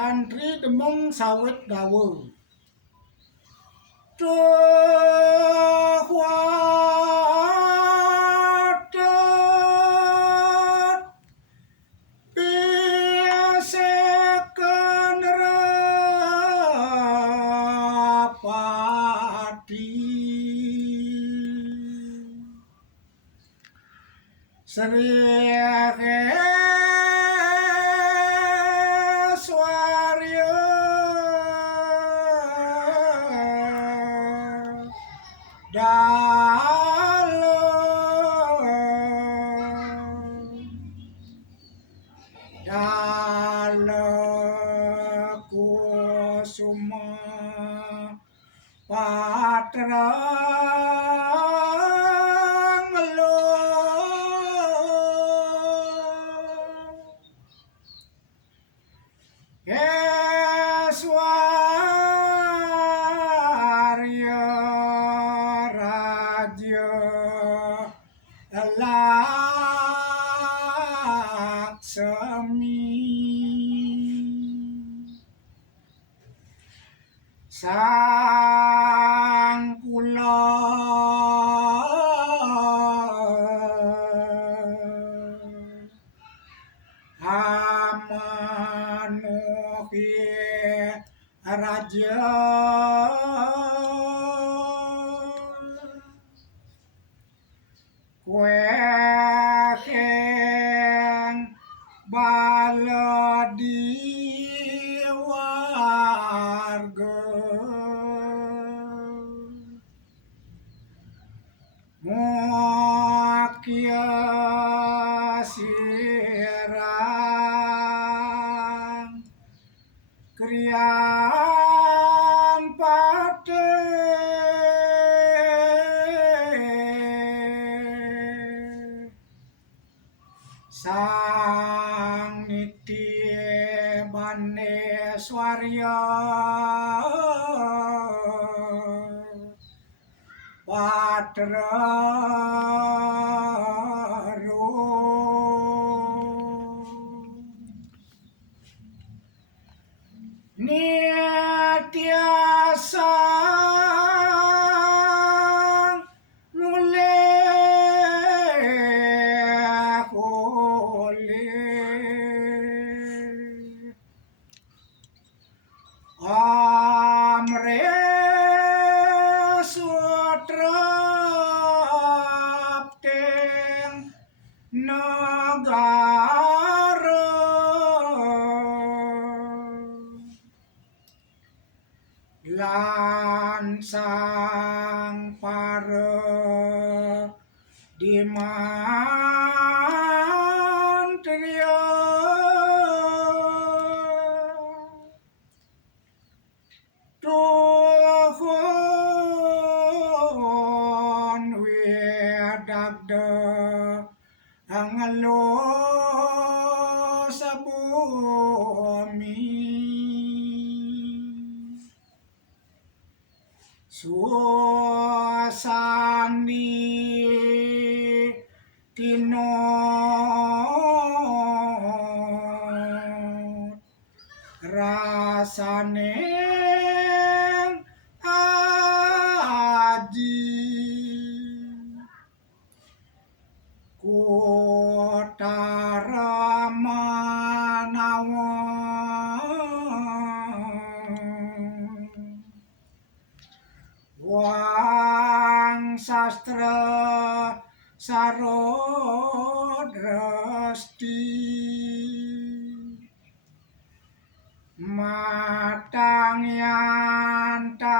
Tantri demung sawit dawuh. Tuhuatet piaseken rapati Sriye swarya kusuma patra Eswarya Raja Laksmi Sang Kula Amanuhi Raja Kuekeng baladi warga Muakya sirang kriyan pate Sang nitya Baneswarya Patra Nitya sang mule Amre sutrapteng negara lan sang para dimantriya Tuhun wedagda angalo sa bumi Suasani tinot rasane aji Kotara manawan Wang sastra sarodrasti matang yanta